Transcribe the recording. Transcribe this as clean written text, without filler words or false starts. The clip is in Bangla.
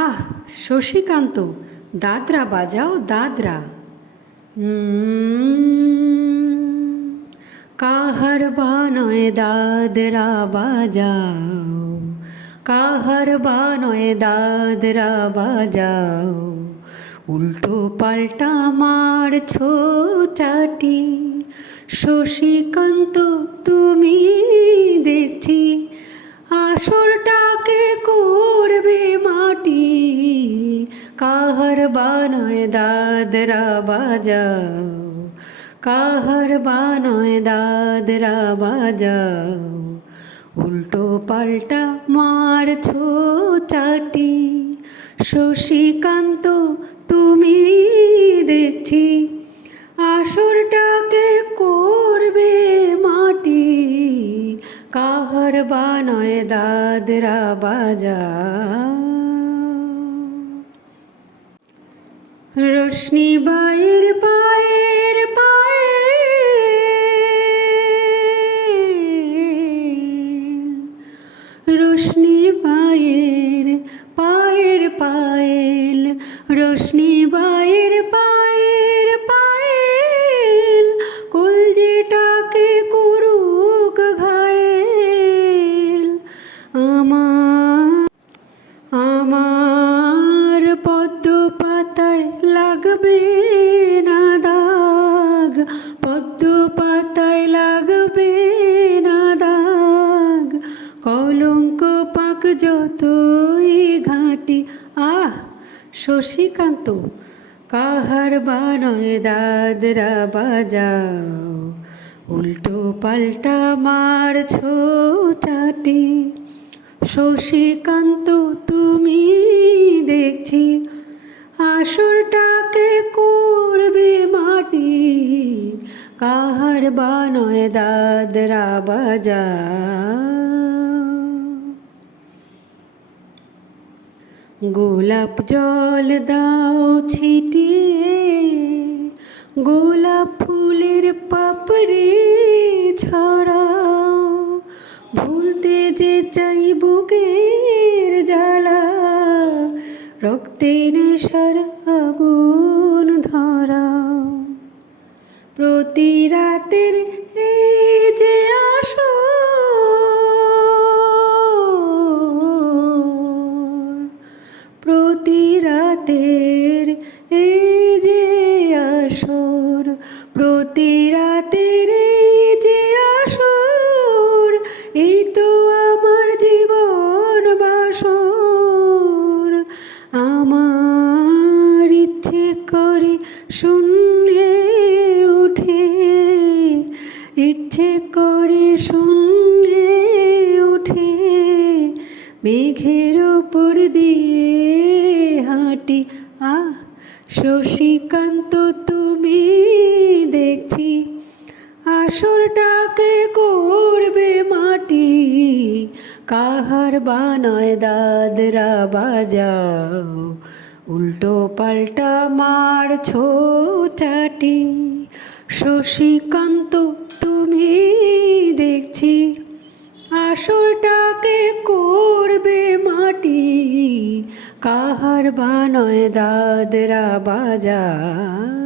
আহ, শশীকান্ত, দাদরা বাজাও দাদরা। কাহার বানয় দাদরা বাজাও, কাহার বানয় দাদরা বাজাও, উল্টো পাল্টা মারছো চাটি। শশীকান্ত, তুমি দেখছি আসরটাকে করবে মাটি। কাহার বানয় দাদরা বাজাও, কাহার বানয় দাদরা বাজাও, উল্টো পাল্টা মারছো চাটি। শশীকান্ত, তুমি দেখছি আসরটাকে করবে মাটি। কাহার বানয় দাদরা বাজাও। রোশনি বাইয়ের পায়ের পায়ে, রোশনি বাইয়ের পায়ের পায়েল, রোশনি বাইয়ের পায়ের পায়েল, কলজেটাকে করুক ঘায়েল। আমার পদ্ম পাতায় লাগবে না দাগ, পদ্ম পাতায় লাগবে না দাগ, কলঙ্ক পাক যতই ঘাঁটি। আহ, শশীকান্ত, কাহার বানয় দাদরা বাজাও, উল্টো পাল্টা মারছো চাটি। শশীকান্ত, তুমি দেখছি আসরটাকে করবে মাটি। কাহার বানয় দাদরা বাজাও। গোলাপ জল দাও ছিটিয়ে, গোলাপ ফুলের পাপড়ি ছড়াও, ভুলতে যে চাই বুকের জ্বালা, রক্তে নেশার আগুন ধরাও। প্রতি রাতের এই যে আসর, প্রতি রাতের এই যে আসর, প্রতি রাতের এই যে আসর, এই তো আমার জীবন বাসর। আমার ইচ্ছে করে শূন্যে উঠে, ইচ্ছে করে শূন্যে উঠে, মেঘের ওপর দিয়ে হাঁটি। আহ, শশীকান্ত, তুমি দেখছি আসরটাকে করবে মাটি। কাহার বানয় দাদরা বাজাও, উল্টো পাল্টা মারছো চাটি। শশীকান্ত, তুমি দেখছি আসরটাকে করবে মাটি। কাহার বানয় দাদরা বাজাও।